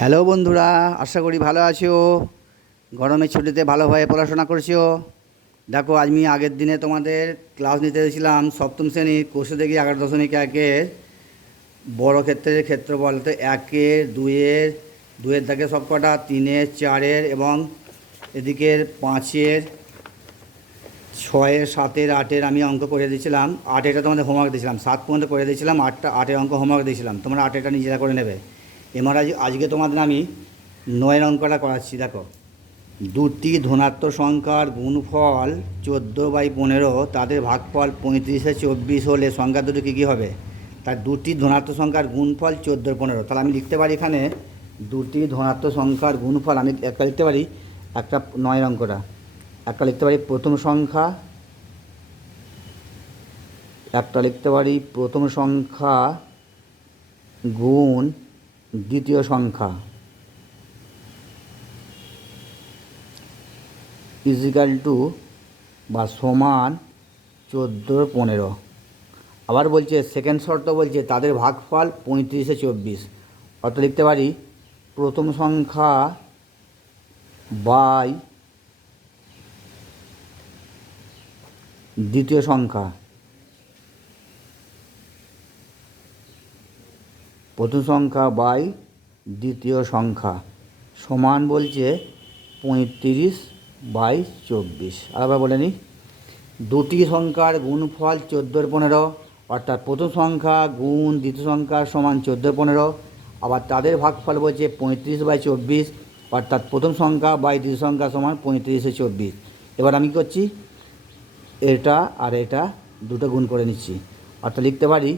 Hello বন্ধুরা, আশা করি ভালো আছো। গরমের ছুটিতে ভালোভাবে পড়াশোনা করছো। দেখো, আমি আগের দিনে তোমাদের ক্লাস নিতে এসেছিলাম সপ্তম শ্রেণীর কোষে দেখি 11.1-এর বর্গক্ষেত্রের ক্ষেত্রফল। তো একের, দুইয়ের, দুইয়ের দাগে সব কটা, তিনের, চারের এবং এদিকের পাঁচের, ছয়ের, সাতের, আটের আমি অঙ্ক করে দিয়েছিলাম। আটেরটা তোমাদের হোমওয়ার্ক দিয়েছিলাম, 7 পর্যন্ত করে দিয়েছিলাম, আটের অঙ্ক হোমওয়ার্ক দিয়েছিলাম। তোমরা আটেরটা নিজেরা করে নেবে। এবার আজকে তোমাদের আমি 9 অঙ্কটা করাচ্ছি। দেখো, দুটি ধনাত্মক সংখ্যার গুণফল 14/15, তাদের ভাগফল 35/24 হলে সংখ্যা দুটো কী কী হবে? তার দুটি ধনাত্মক সংখ্যার গুণফল 14/15। তাহলে আমি লিখতে পারি এখানে দুটি ধনাত্মক সংখ্যার গুণফল। আমি একটা লিখতে পারি, একটা 9 অঙ্কটা একটা লিখতে পারি প্রথম সংখ্যা, একটা লিখতে পারি প্রথম সংখ্যা গুণ দ্বিতীয় সংখ্যা ইজিক্যাল টু বা সমান 14/15। আবার বলছে সেকেন্ড শর্ত, বলছে তাদের ভাগফল 35/24। অর্থাৎ লিখতে পারি প্রথম সংখ্যা বাই দ্বিতীয় সংখ্যা, প্রথম সংখ্যা বাই দ্বিতীয় সংখ্যা সমান বলছে 35/24। আবার বলে নিই, দুটি সংখ্যার গুণফল 14/15, অর্থাৎ প্রথম সংখ্যা গুণ দ্বিতীয় সংখ্যা সমান 14/15। আবার তাদের ভাগফল বলছে 35/24, অর্থাৎ প্রথম সংখ্যা বাই দ্বিতীয় সংখ্যা সমান 35/24। এবার আমি কী করছি, এটা আর এটা দুটো গুণ করে নিচ্ছি। অর্থাৎ লিখতে পারি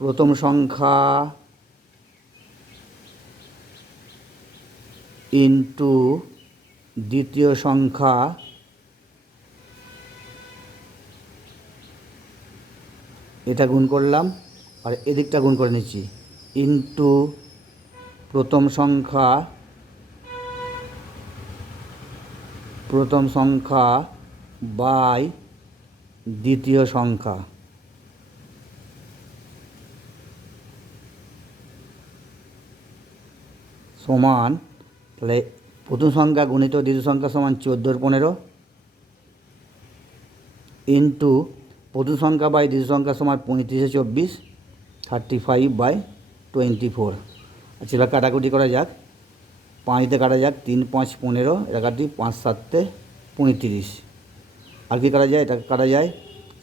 প্রথম সংখ্যা ইন্টু দ্বিতীয় সংখ্যা এটা গুণ করলাম, আর এদিকটা গুণ করে নিচ্ছি, ইন্টু প্রথম সংখ্যা বাই দ্বিতীয় সংখ্যা সমান, তাহলে প্রথম সংখ্যা গুণিত দ্বিতীয় সংখ্যা সমান 14/15 ইন্টু প্রথম সংখ্যা বাই দ্বিতীয় সংখ্যা সমান 35/24, 35/24। আচ্ছা, এবার কাটাকুটি করা যাক। 5 দিয়ে কাটা যাক, 3 5 15, এটা কাটি 5 7 35। আর কি কাটা যায়, এটা কাটা যায়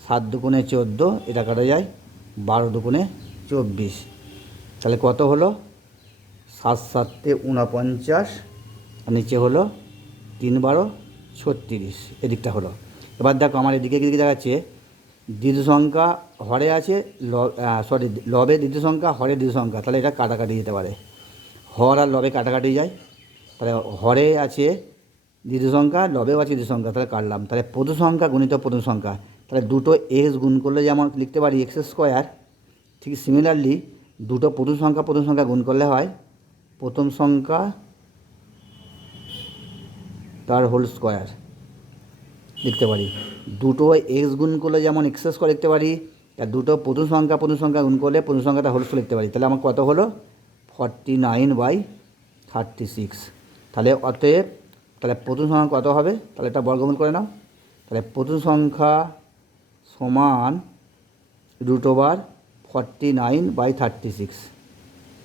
7 2 14, এটা কাটা যায় 12 2 24। তাহলে কত হলো? 7 7 49, আর নিচে হলো 3 12 36। এদিকটা হলো। এবার দেখো, আমার এদিকে কী দেখাচ্ছে, দ্বিতীয় সংখ্যা হরে আছে, লবে দ্বিতীয় সংখ্যা, হরে দ্বিতীয় সংখ্যা। তাহলে এটা কাটাকাটি যেতে পারে, হর আর লবে কাটাকাটি যায়। তাহলে হরে আছে দ্বিতীয় সংখ্যা, লবেও আছে দ্বিতীয় সংখ্যা, তাহলে কাটলাম। তাহলে প্রথম সংখ্যা গুণিত প্রথম সংখ্যা, তাহলে দুটো এক্স গুণ করলে যেমন লিখতে পারি x², ঠিক সিমিলারলি দুটো প্রথম সংখ্যা গুণ করলে হয় প্রথম সংখ্যা তার হোল স্কোয়ার লিখতে পারি। দুটো এক্স গুণ করলে যেমন x² লিখতে পারি, আর দুটো প্রথম সংখ্যা গুণ করলে প্রথম সংখ্যাটা হোল স্কোয়ার লিখতে পারি। তাহলে আমার কত হলো? 49/36। তাহলে অতএব তাহলে প্রথম সংখ্যা কত হবে? তাহলে এটা বর্গমূল করে নাও। তাহলে প্রথম সংখ্যা সমান √49/36,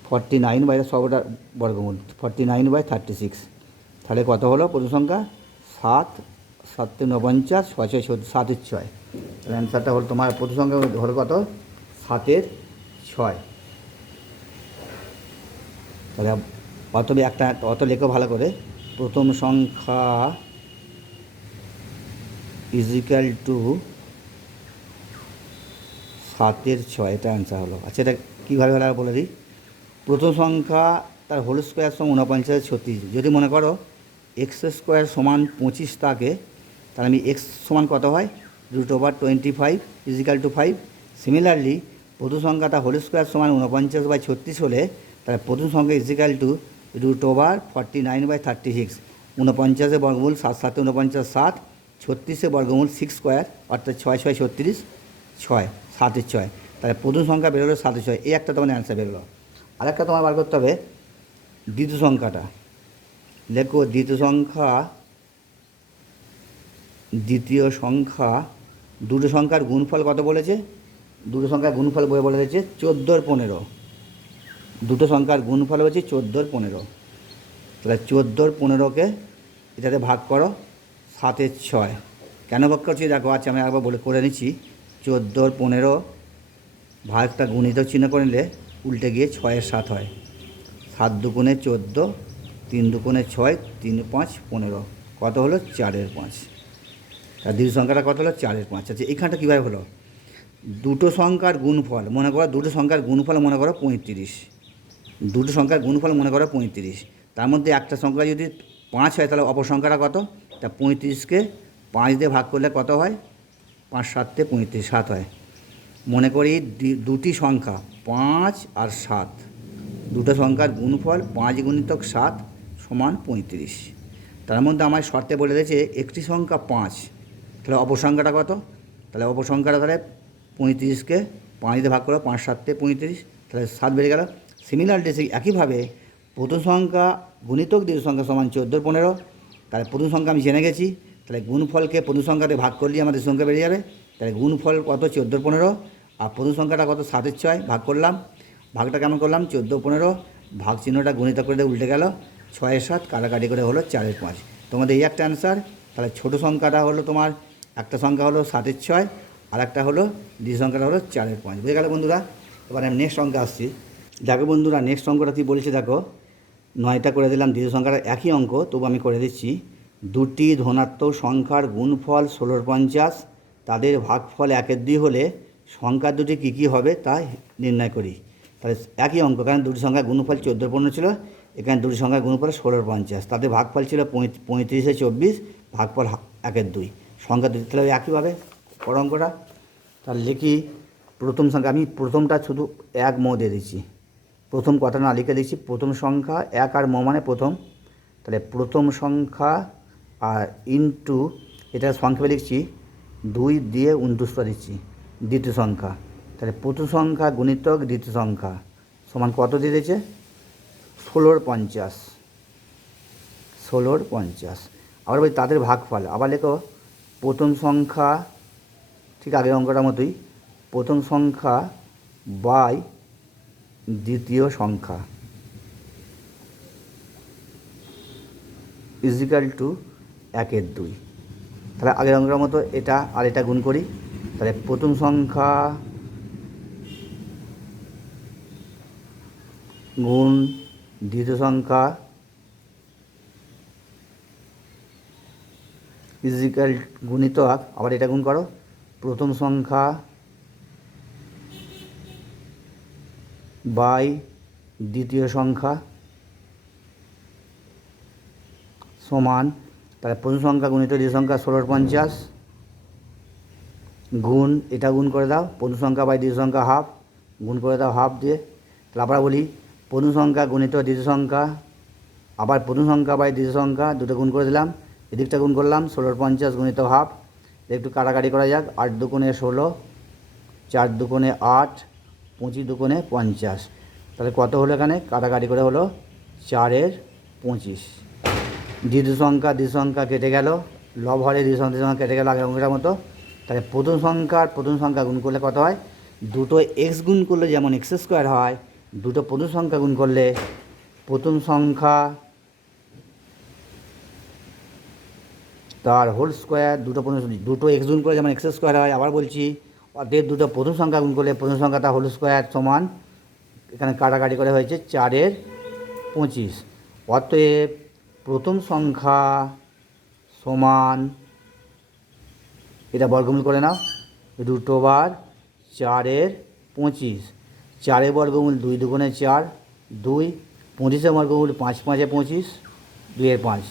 49 সবটা বর্গমূল 49/36। তাহলে কত হলো প্রথম সংখ্যা? 7 7 49, 6 6 7 6। তাহলে অ্যান্সারটা হলো তোমার প্রথম সংখ্যা হলো কত? 7 6। তাহলে অত লেখো ভালো করে, প্রথম সংখ্যা ইজিক্যাল টু 7 6, এটা অ্যান্সার হলো। আচ্ছা, এটা কীভাবে হলো বলে দিই। প্রথম সংখ্যা তার হোল স্কোয়ার সমান 49/36। যদি মনে করো x² সমান 25 থাকে, তাহলে আমি x সমান কত হয়? √25 ইজিক্যাল টু 5। সিমিলারলি প্রথম সংখ্যা তার হোল স্কোয়ার সমান 49/36 হলে, তাহলে প্রথম সংখ্যা ইজিক্যাল টু √49/36। 49 বর্গমূল 7 7 49 7, 36 বর্গমূল 6², অর্থাৎ 6 6 36, 6 7 6। তাহলে প্রথম সংখ্যা বেরোলো 7 6। এই একটা তোমার অ্যান্সার বেরোলো। আরেকটা তোমার বার করতে হবে, দ্বিতীয় সংখ্যাটা দেখো, দ্বিতীয় সংখ্যা দুটো সংখ্যার গুণফল কত বলেছে? দুটো সংখ্যার গুণফল বলে বলেছে 14 দুটো সংখ্যার গুণফল হচ্ছে 14 তাহলে 14 এটাতে ভাগ করো 7/6। কেন ভাগ করছি দেখো, আচ্ছা আমি একবার করে নিচ্ছি। 14 ভাগটা গুণিত চিহ্ন করে নিলে উল্টে গিয়ে 6/7 হয়। 7 দুগুণে 14, 3 দুগুণে 6, 3 5 15, কত হলো? 4/5। আর দ্বিতীয় সংখ্যাটা কত হলো? 4/5। আচ্ছা এখানটা কীভাবে হলো? দুটো সংখ্যার গুণফল মনে করো, 35। দুটো সংখ্যার গুণফল মনে করো 35। তার মধ্যে একটা সংখ্যা যদি 5 হয় তাহলে অপর সংখ্যাটা কত? তা 35কে 5 দিয়ে ভাগ করলে কত হয়? 5 7 35, 7 হয়। মনে করি দুটি সংখ্যা 5 আর 7, দুটো সংখ্যার গুণফল 5 গুণিতক 7 সমান 35। তার মধ্যে আমার শর্তে বলে দিয়েছে একটি সংখ্যা 5, তাহলে অপর সংখ্যাটা কত? তাহলে অপর সংখ্যাটা তাহলে 35কে 5 দিয়ে ভাগ করো, 5 7 35, তাহলে 7 বেড়ে গেল। সিমিলারলি একইভাবে প্রথম সংখ্যা গুণিতক দ্বিতীয় সংখ্যা সমান 14 তাহলে প্রথম সংখ্যা আমি জেনে গেছি, তাহলে গুণফলকে প্রথম সংখ্যাতে ভাগ করলেই আমাদের সংখ্যা বেড়ে যাবে। তাহলে গুণফল কত? 14 আর প্রথম সংখ্যাটা কত? 7/6 ভাগ করলাম। ভাগটা কেমন করলাম? 14 ভাগ চিহ্নটা গুণিত করে উল্টে গেল, 6/7 কাটাকাটি করে হলো 4/5। তোমাদের এই একটা অ্যান্সার। তাহলে ছোটো সংখ্যাটা হলো তোমার, একটা সংখ্যা হলো 7/6 আর একটা হলো দ্বিতীয় সংখ্যাটা হলো 4/5। বুঝে গেল বন্ধুরা? এবার আমি নেক্সট অঙ্কে আসছি। দেখো বন্ধুরা, নেক্সট অঙ্কটা কী বলেছে দেখো, 9টা করে দিলাম। দ্বিতীয় সংখ্যাটা একই অঙ্ক, তবু আমি করে দিচ্ছি। দুটি ধনাত্মক সংখ্যার গুণফল 16/50, তাদের ভাগফল 1/2 হলে সংখ্যা দুটি কী কী হবে তা নির্ণয় করি। তাহলে একই অঙ্ক, কারণ দুটি সংখ্যার গুণফল 14 ছিল, এখানে দুটি সংখ্যার গুণফল 16/50, তাদের ভাগফল ছিল 35/24, ভাগফল 1/2, সংখ্যা দুটি। তাহলে একইভাবে পর অঙ্কটা তাহলে লিখি। প্রথম সংখ্যা আমি প্রথমটা শুধু 1 ম দিয়ে দিচ্ছি, প্রথম কথা না লিখে দিচ্ছি। প্রথম সংখ্যা 1 আর ম মানে প্রথম, তাহলে প্রথম সংখ্যা আর ইন্টু এটা সংখ্যা লিখছি 2 দিয়ে 29 দিচ্ছি দ্বিতীয় সংখ্যা। তাহলে প্রথম সংখ্যা গুণিতক দ্বিতীয় সংখ্যা সমান কত দিয়ে দিয়েছে? 16/50। 16/50। আবার বলি তাদের ভাগফল, আবার লেখো প্রথম সংখ্যা, ঠিক আগের অঙ্কটার মতোই, প্রথম সংখ্যা বাই দ্বিতীয় সংখ্যা ইজিক্যাল টু 1/2। তাহলে আগের অঙ্কের মতো এটা আর এটা গুণ করি। তাহলে প্রথম সংখ্যা গুণ দ্বিতীয় সংখ্যা ইজিক্যাল গুণিতক, আবার এটা গুণ করো, প্রথম সংখ্যা বাই দ্বিতীয় সংখ্যা সমান, তাহলে প্রথম সংখ্যা গুণিত দ্বিতীয় সংখ্যা 16/50 গুণ এটা গুণ করে দাও, প্রথম সংখ্যা বাই দ্বিতীয় সংখ্যা হাফ, গুণ করে দাও হাফ দিয়ে। তাহলে আবার বলি প্রথম সংখ্যা গুণিত দ্বিতীয় সংখ্যা, আবার প্রথম সংখ্যা বাই দ্বিতীয় সংখ্যা, দুটো গুণ করে দিলাম, এদিকটা গুণ করলাম 16/50 গুণিত হাফ। একটু কাটাকাটি করা যাক, 8 দুগুণে 16, 4 দুগুণে 8, 25 দুগুণে 50। তাহলে কত হলো এখানে? কাটাকাটি করে হলো 4/25। দ্বিতীয় সংখ্যা কেটে গেল, লব হরে দ্বিতীয় সংখ্যা কেটে গেল আগের অঙ্কটার মতো। তাহলে প্রথম সংখ্যা গুণ করলে কত হয়? দুটো এক্স গুণ করলে যেমন x² হয়, দুটো প্রথম সংখ্যা গুণ করলে প্রথম সংখ্যা তার হোল স্কোয়ার, দুটো এক্স গুণ করলে যেমন x² হয়। আবার বলছি, অতএব দুটো প্রথম সংখ্যা গুণ করলে প্রথম সংখ্যা তার হোল স্কোয়ার সমান, এখানে কাটাকাটি করে হয়েছে 4/25। অতএব প্রথম সংখ্যা সমান, এটা বর্গমূল করে নাও, √4/25। 4 বর্গমূল 2 দুগুণে 4, 2, 25 বর্গমূল 5 5 25, 2/5,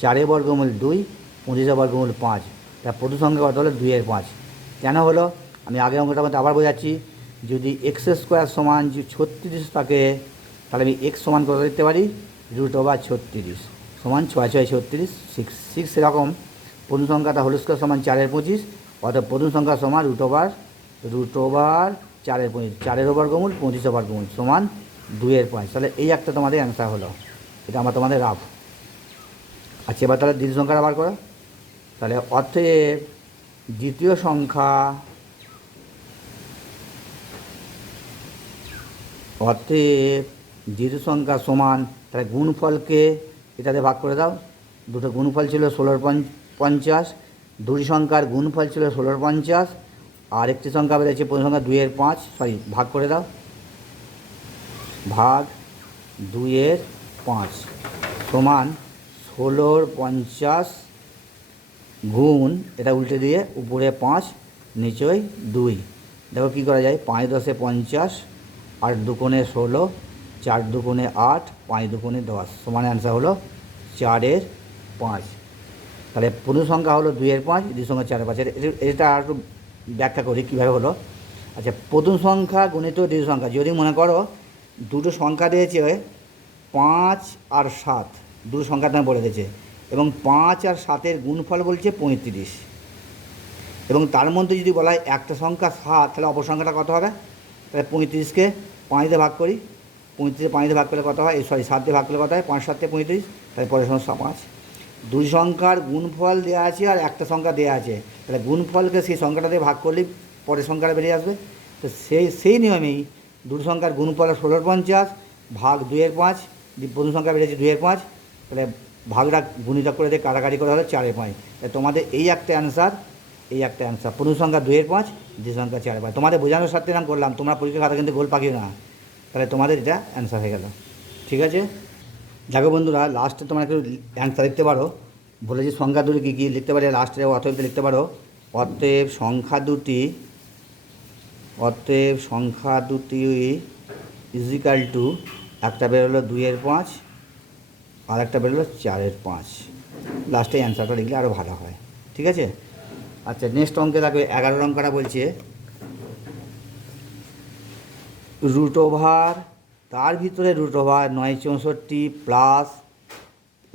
4 বর্গমূল 2, 25 বর্গমূল 5। তা প্রথম সংখ্যা কত হলো? 2/5। কেন হলো আমি আগের অঙ্কটার মধ্যে আবার বোঝাচ্ছি। যদি x² সমান 36 থাকে, তাহলে আমি x সমান কত লিখতে পারি? √36 সমান 6 6 36, 6 সেরকম প্রথম সংখ্যাটা হোল স্কোয়ার সমান 4/25, অর্থাৎ প্রথম সংখ্যা সমান √4/25, 4 বর্গমূল 25 বর্গমূল সমান 2/5। তাহলে এই একটা তোমাদের অ্যান্সার হলো। এটা আমার তোমাদের রাফ। আচ্ছা, এবার তাহলে দ্বিতীয় সংখ্যাটা বার করো। তাহলে অতএব দ্বিতীয় সংখ্যা সমান, তাহলে গুণফলকে এটাতে ভাগ করে দাও। দুটো গুণফল ছিল 1650, দুটি সংখ্যার গুণফল ছিল 1650, আর একটি সংখ্যা বেড়েছে প্রথম সংখ্যা 2/5, ভাগ করে দাও। ভাগ 2/5 সমান 1650 গুণ, এটা উল্টে দিয়ে উপরে 5 নিচেই 2। দেখো কী করা যায়, 5 10 50, 8 2 16, 4 2 8, 5 2 10, সমান অ্যান্সার হলো 4/5। তাহলে প্রথম সংখ্যা হলো 2/5, দ্বিতীয় সংখ্যা 4/5। এটা আর একটু ব্যাখ্যা করি কীভাবে হলো। আচ্ছা, প্রথম সংখ্যা গুণিত দ্বিতীয় সংখ্যা, যদি মনে করো দুটো সংখ্যা দিয়েছে 5 আর 7, দুটো সংখ্যা তোমায় বলে দিয়েছে, এবং 5 আর 7-এর গুণফল বলছে 35, এবং তার মধ্যে যদি বলা হয় একটা সংখ্যা 7, তাহলে অপর সংখ্যাটা কত হবে? তাহলে 35কে 5 দিয়ে ভাগ করি, 35 5 দিয়ে ভাগ করলে কত হয়, 7 দিয়ে ভাগ করলে কত হয়, 5 7 35, তাহলে পরের সংখ্যা 5। দুই সংখ্যার গুণফল দেওয়া আছে আর একটা সংখ্যা দেওয়া আছে, তাহলে গুণফলকে সেই সংখ্যাটা দিয়ে ভাগ করলেই পরের সংখ্যাটা বেরিয়ে আসবে। তো সেই নিয়মেই দুটো সংখ্যার গুণফল 1650 ভাগ 2/5, প্রথম সংখ্যা বেরিয়েছে 2/5, তাহলে ভাগটা গুণিতক করে দিয়ে কাটাকাটি করে হলো 4/5। তাই তোমাদের এই একটা অ্যান্সার, প্রথম সংখ্যা 2/5, দ্বিতীয় সংখ্যা 4/5। তোমাদের বোঝানোর স্বার্থে নাম করলাম, তোমরা পরীক্ষার খাতা কিন্তু গোল পাকিও না। তাহলে তোমাদের এটা অ্যান্সার হয়ে গেল। ঠিক আছে, দেখো বন্ধুরা, লাস্টে তোমরা একটু অ্যান্সার লিখতে পারো। বলেছি সংখ্যা দুটি কী কী লিখতে পারে, লাস্টে অতএব লিখতে পারো। অতএব সংখ্যা দুটি ইজিক্যাল টু, একটা বেরোলো 2/5 আর একটা বেরোলো 4/5। লাস্টে অ্যান্সারটা লিখলে আরও ভালো হয়। ঠিক আছে। আচ্ছা, নেক্সট অঙ্কে দেখো 11 অঙ্কটা বলছে রুট ওভার, তার ভিতরে root over 9 64 plus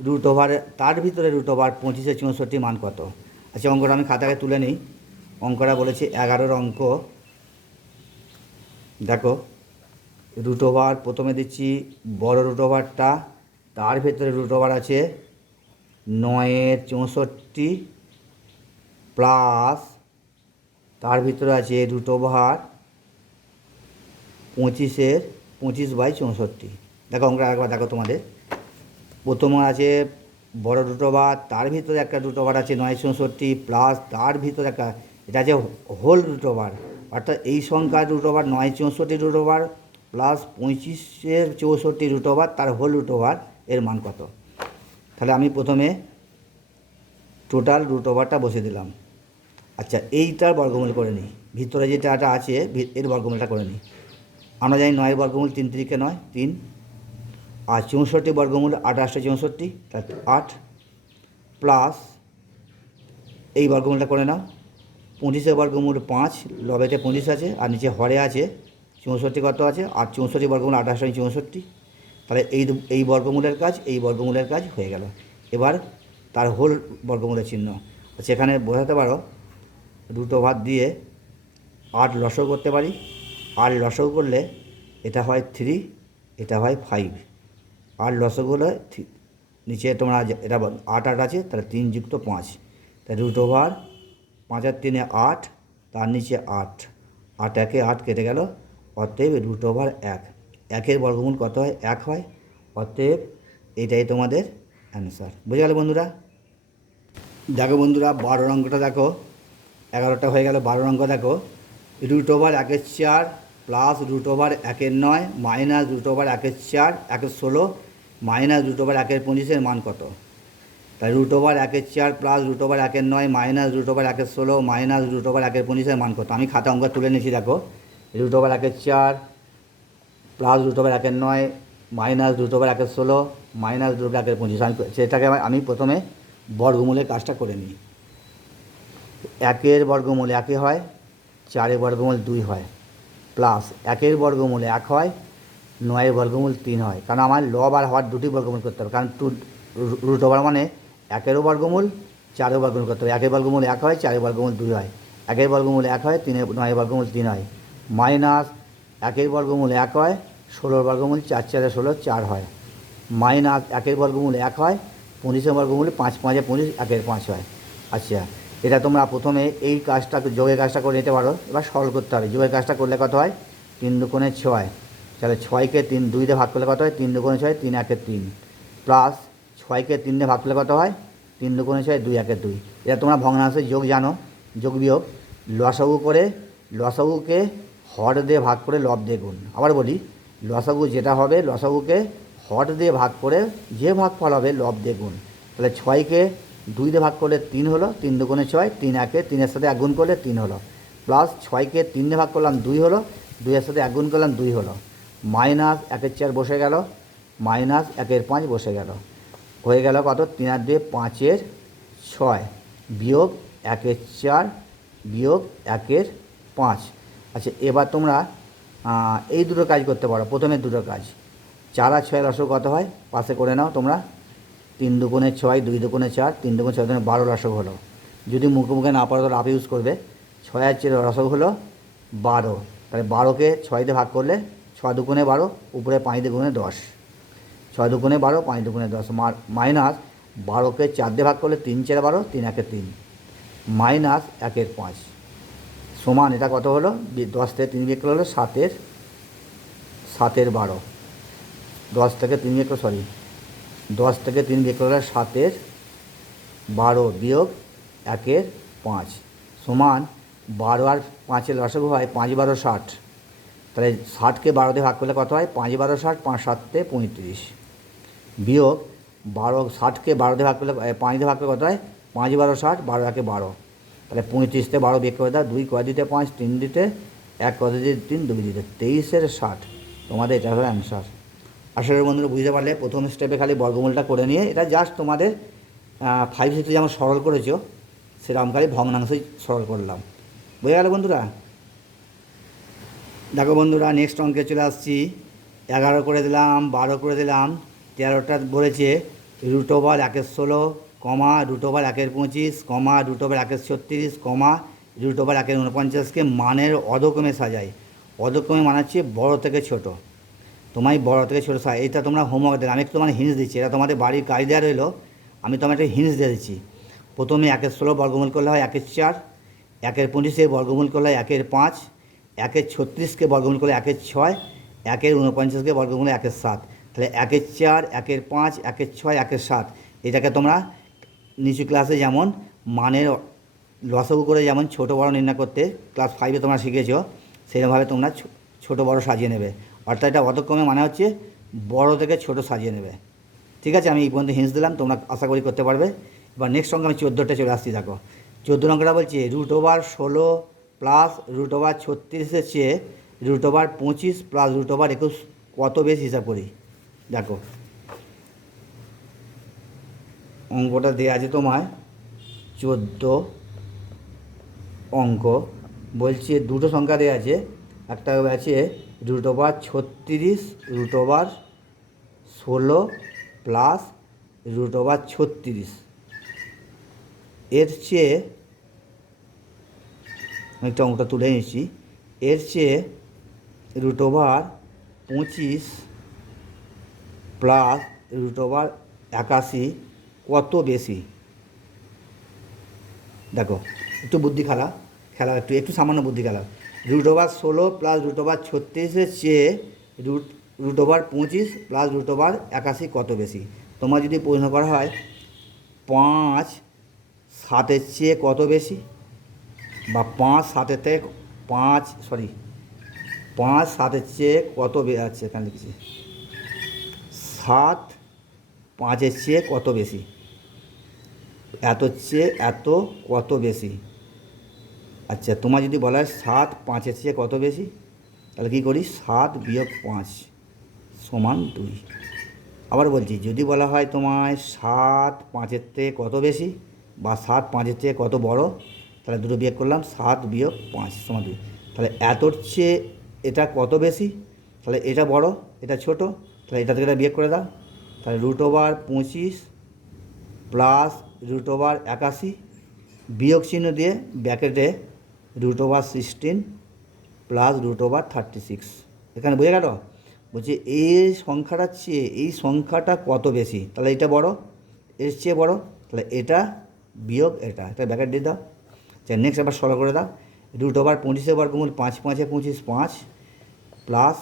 root over, তার ভিতরে রুট ওভার 25 64 মান কত? আচ্ছা, অঙ্কটা আমি খাতাকে তুলে নিই। অঙ্কটা বলেছে 11 অঙ্ক। দেখো, রুট ওভার প্রথমে দিচ্ছি বড় রুট ওভারটা, তার ভিতরে রুট ওভার আছে 9 64 প্লাস তার ভিতরে আছে রুট ওভার 25/64। দেখো অঙ্কটা একবার দেখো তোমাদের। প্রথমে আছে বড় রুট ওভার, তার ভিতরে একটা রুট ওভার আছে 9 64 প্লাস তার ভিতরে একটা, এটা আছে হোল রুট ওভার, অর্থাৎ এই সংখ্যার root over 9 64 root over plus 25/64 root over, তার হোল রুট ওভার, এর মান কত? তাহলে আমি প্রথমে টোটাল রুট ওভারটা বসে দিলাম। আচ্ছা, এইটার বর্গমূল করে নিই, ভিতরে যেটা আছে এর বর্গমূলটা করে নিই। আমরা জানি 9 বর্গমূল 3 3 9, 3, আর 64 বর্গমূল 28 64, তার 8, প্লাস এই বর্গমূলটা করে নাও 25 বর্গমূল 5, লবেতে 25 আছে আর নিচে হরে আছে 64 কত আছে, আর 64 বর্গমূল 28 64। তাহলে এই বর্গমূলের কাজ, এই বর্গমূলের কাজ হয়ে গেল। এবার তার হোল বর্গমূলের চিহ্ন। আচ্ছা, এখানে বোঝাতে পারো রুট ওভার দিয়ে 8 লসও করতে পারি, 8 লসও করলে এটা হয় 3, এটা হয় 5, 8 লসগুলো নিচে তোমরা এটা 8 8 আছে, তাহলে 3 যুক্ত 5, তাই রুট ওভার 5 আর 3 8, তার নিচে 8, 8 একে 8 কেটে গেল, অতএব রুট ওভার 1, 1-এর বর্গমূল কত হয়? 1 হয়। অতএব এটাই তোমাদের অ্যান্সার। বুঝে গেল বন্ধুরা? দেখো বন্ধুরা, 12 অঙ্কটা দেখো, 11টা হয়ে গেল, 12 অঙ্ক দেখো, root over 1/4 plus root over 1/9 minus root over 1/4 1/16 minus root over 1/25 মান কত? তাই root over 1/4 plus root over 1/9 minus root over 1/16 minus root over 1/25 মান কত? আমি খাতা অঙ্ক তুলে নিয়েছি। দেখো, root over 1/4 plus root over 1/9 minus root over 1/16 minus root over 1/25, সেটাকে আমি প্রথমে বর্গমূলের কাজটা করে নিই। 1-এর বর্গমূল 1 হয়, 4-এর বর্গমূল 2 হয়, প্লাস 1-এর বর্গমূল 1 হয়, 9-এর বর্গমূল 3 হয়। কারণ আমার লব আর হর দুটি বর্গমূল করতে হবে, কারণ রুট ওভার মানে 1-এরও বর্গমূল 4-এর বর্গমূল করতে হবে। 1-এর বর্গমূল 1 হয়, 4-এর বর্গমূল 2 হয়, 1-এর বর্গমূল 1 হয়, 9-এর বর্গমূল 3 হয়, মাইনাস 1-এর বর্গমূল 1 হয়, 16-এর বর্গমূল 4 4 16 4 হয়, মাইনাস 1 বর্গমূল 1 হয়, 25 বর্গমূল 5 5 25, 1 5 হয়। আচ্ছা, এটা তোমরা প্রথমে এই কাজটা যোগের কাজটা করে নিতে পারো। এবার সরল করতে হবে। যোগের কাজটা করলে কত হয়? 3 দুগুণে 6, তাহলে 6কে 2 দিয়ে ভাগ করলে কত হয়? 3 দুগুণে 6, 3 1 3, প্লাস 6কে 3 দিয়ে ভাগ করলে কত হয়? 3 দুগুণে 6, 2 1 2। এটা তোমরা ভগ্নাংশের যোগ জানো, যোগ বিয়োগ। লসাগু করে লসাগুকে হর দিয়ে ভাগ করে লব দিয়ে গুণ। আবার বলি, লসাগু যেটা হবে লসাগুকে হর দিয়ে ভাগ করে যে ভাগফল হবে লব দিয়ে গুণ। তাহলে 6কে 2 দিয়ে ভাগ করলে 3 হলো, 3 দুগুণে 6, 3 1, 3-এর সাথে 1 গুণ করলে 3 হলো, প্লাস 6কে 3 দিয়ে ভাগ করলাম 2 হলো, 2-এর সাথে 1 গুণ করলাম 2 হলো, মাইনাস 1 4 বসে গেল, মাইনাস 1 5 বসে গেল। হয়ে গেল কত? 3 আর 2 5 6, বিয়োগ 1 4 বিয়োগ 1 5। আচ্ছা, এবার তোমরা এই দুটো কাজ করতে পারো। প্রথমে দুটো কাজ, 4 আর 6 লসগু কত হয় পাশে করে নাও তোমরা। 3 দুগুণে 6, 2 দুগুণে 4, 3 দুগুণে 6 দুগুণে 12 লসগু হলো। যদি মুখে মুখে না পারো তাহলে আপ ইউজ করবে। 6 আর 4 লসগু হলো 12, তাহলে 12কে 6 দিয়ে ভাগ করলে 6 দুগুণে 12, উপরে 5 দুগুণে 10, 6 দুগুণে 12, 5 দুগুণে 10, মাইনাস 12কে 4 দিয়ে ভাগ করলে 3 4 12, 3 1 3, মাইনাস 1 5, সমান এটা কত হলো? 10 থেকে 3 বিয়োগ করলে হলো 7 12, 10 থেকে 3 বিয়োগ করে 10 থেকে 3 বিয়োগ করলে 7 12 বিয়োগ 1 5, সমান 12 আর 5-এর লসাগু হয় 5 12 60। তাহলে 60কে 12 দিয়ে ভাগ করলে কত হয়? 5 12 60, 5 7 35, বিয়োগ 12 60কে 12 দিয়ে ভাগ করলে 5 দিয়ে ভাগ করলে কত হয়? 5 12 60, 12 1 12, তাহলে 35 থেকে 12 বিয়োগ করে দাও। 2 কয় দিতে 5, 3 দিতে 1, কত দিতে 3, 2 দিতে 23 60। তোমাদের এটা হলো অ্যান্সার। আসলে বন্ধুরা বুঝতে পারলে প্রথম স্টেপে খালি বর্গমূলটা করে নিয়ে, এটা জাস্ট তোমাদের 5 6 যেমন সরল করেছো সেরকম খালি ভগ্নাংশই সরল করলাম। বুঝে গেল বন্ধুরা? দেখো বন্ধুরা, নেক্সট অঙ্কে চলে আসছি। 11 করে দিলাম, 12 করে দিলাম, 13টা বলেছে √ 1 16, কমা √ 1 25, কমা √ 1 36, কমা √ 1 49কে মানের অধক্রমে সাজাই। অধক্রমে মানে হচ্ছে বড়ো থেকে ছোট। তোমায় বড়ো থেকে ছোটো সাজাই। এটা তোমরা হোমওয়ার্ক দেবে, আমি একটু তোমার হিন্স দিচ্ছি, এটা তোমাদের বাড়ির কাজ দেওয়া রইলো। আমি তোমার একটা হিন্স দিয়ে দিচ্ছি। প্রথমে 1 16 বর্গমূল করলে হয় 1 4, 1 25 বর্গমূল করলে হয় 1 5, 1 36কে বর্গমূল করলে 1 6, 1 49কে বর্গমূল 1 7। তাহলে 1 4, 1 5, 1 6, 1 7, এটাকে তোমরা নিচু ক্লাসে যেমন মানের লসাগু করে যেমন ছোটো বড়ো নির্ণয় করতে ক্লাস 5-এ তোমরা শিখেছ, সেরকমভাবে তোমরা ছোটো বড়ো সাজিয়ে নেবে। অর্থাৎ এটা অধক্রমে মানে হচ্ছে বড়ো থেকে ছোটো সাজিয়ে নেবে। ঠিক আছে, আমি এই পর্যন্ত হিন্স দিলাম, তোমরা আশা করি করতে পারবে। এবার নেক্সট অঙ্ক আমি 14টা চলে আসছি। দেখো 14 অঙ্কটা বলছে √ 16 প্লাস √ 36-এর চেয়ে √ 25 প্লাস √ 21 কত বেশি হিসাব করি। দেখো অঙ্কটা দেওয়া আছে তোমায় 14 অঙ্ক। বলছে দুটো সংখ্যা দেওয়া আছে, একটা আছে √ 36, √ 16 প্লাস √ 36। এর চেয়ে একটা অঙ্কটা তুলে নিচ্ছি। এর চেয়ে √ 25 প্লাস √ 81 কত বেশি। দেখো একটু বুদ্ধি খেলা একটু সামান্য বুদ্ধি খেলা। √ 16 প্লাস √ 36-এর চেয়ে √ 25 প্লাস √ 81 কত বেশি। তোমার যদি প্রশ্ন করা হয় 5 7-এর চেয়ে কত বেশি, বা 5 7-এর থেকে 5 7-এর চেয়ে কত আছে, এখানে লিখেছি 7 5-এর চেয়ে কত বেশি, এতর চেয়ে এত কত বেশি। আচ্ছা, তোমার যদি বলা হয় 7 5-এর চেয়ে কত বেশি, তাহলে কী করি? 7 বিয়োগ 5 সমান 2। আবার বলছি, যদি বলা হয় তোমায় 7 5-এর থেকে কত বেশি বা 7 5-এর থেকে কত বড়, তাহলে দুটো বিয়োগ করলাম, 7 বিয়োগ 5 সমান 2। তাহলে এতর চেয়ে এটা কত বেশি, তাহলে এটা বড় এটা ছোট, তাহলে এটা থেকে এটা বিয়োগ করে দাও। তাহলে √ 25 প্লাস √ 81 বিয়োগ চিহ্ন দিয়ে ব্র্যাকেটে √ 16 প্লাস √ 36। এখানে বুঝে গেল? বলছে এই সংখ্যাটার চেয়ে এই সংখ্যাটা কত বেশি, তাহলে এটা বড়, এর চেয়ে বড়, তাহলে এটা বিয়োগ এটা, একটা ব্র্যাকেট দিয়ে দাও। আচ্ছা নেক্সট আবার সরল করে দাও। রুট ওভার 25 বর্গমূল 5 5 25 5 প্লাস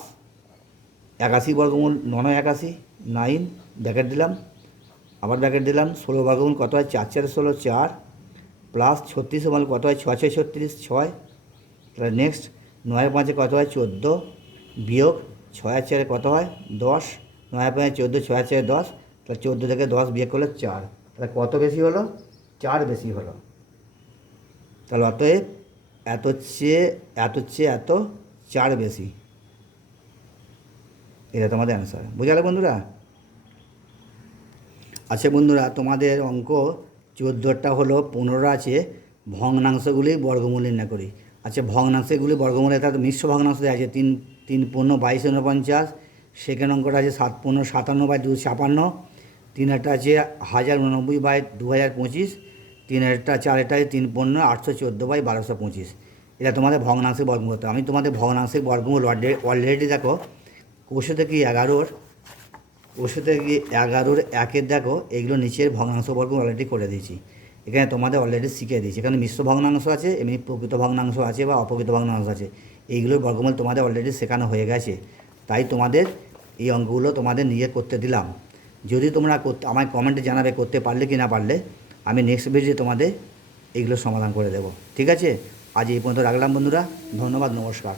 81 বর্গমূল 9 81 9 ব্র্যাকেট দিলাম, আবার ব্র্যাকেট দিলাম। 16 বর্গমূল কত হয় 4 4 16 4 প্লাস 36 বর্গমূল কত হয় 6 6 36 6। তাহলে নেক্সট 9 5 কত হয় 14 বিয়োগ 6 4 কত হয় 10, 9 5 14 6 4 10, তাহলে 14 থেকে 10 বিয়োগ করলে 4, তাহলে কত বেশি হলো 4 বেশি হলো। তাহলে অতএব এত চেয়ে এত 4 বেশি, এটা তোমাদের অ্যান্সার। বুঝালে বন্ধুরা? আচ্ছা বন্ধুরা, তোমাদের অঙ্ক 14টা হলো, 15 আছে ভগ্নাংশগুলি বর্গমূল নির্ণয় করি। আচ্ছা ভগ্নাংশগুলি বর্গমূল, এটা তো মিশ্র ভগ্নাংশ দেওয়া আছে 3 3 15 22 49। সেকেন্ড অঙ্কটা আছে 7 15 57 বাই 256। 3 একটা আছে 1089 বাই 2025। 3 একটা 4 এটা 3 15 814 বাই 1225। এটা তোমাদের ভগ্নাংশের বর্গমূল হতো। আমি তোমাদের ভগ্নাংশের বর্গমূল অলরেডি দেখো কোষে থেকে 11 একের দেখো এগুলো নিচের ভগ্নাংশ বর্গ অলরেডি করে দিয়েছি। এখানে তোমাদের অলরেডি শিখিয়ে দিয়েছি। এখানে মিশ্র ভগ্নাংশ আছে, এমনি প্রকৃত ভগ্নাংশ আছে বা অপ্রকৃত ভগ্নাংশ আছে, এইগুলোর বর্গমূল তোমাদের অলরেডি শেখানো হয়ে গেছে। তাই তোমাদের এই অঙ্কগুলো তোমাদের নিয়ে করতে দিলাম। যদি তোমরা আমায় কমেন্টে জানাবে করতে পারলে কি না পারলে, আমি নেক্সট ভিডিওতে তোমাদের এইগুলো সমাধান করে দেবো। ঠিক আছে, আজ এই পর্যন্ত রাখলাম বন্ধুরা, ধন্যবাদ, নমস্কার।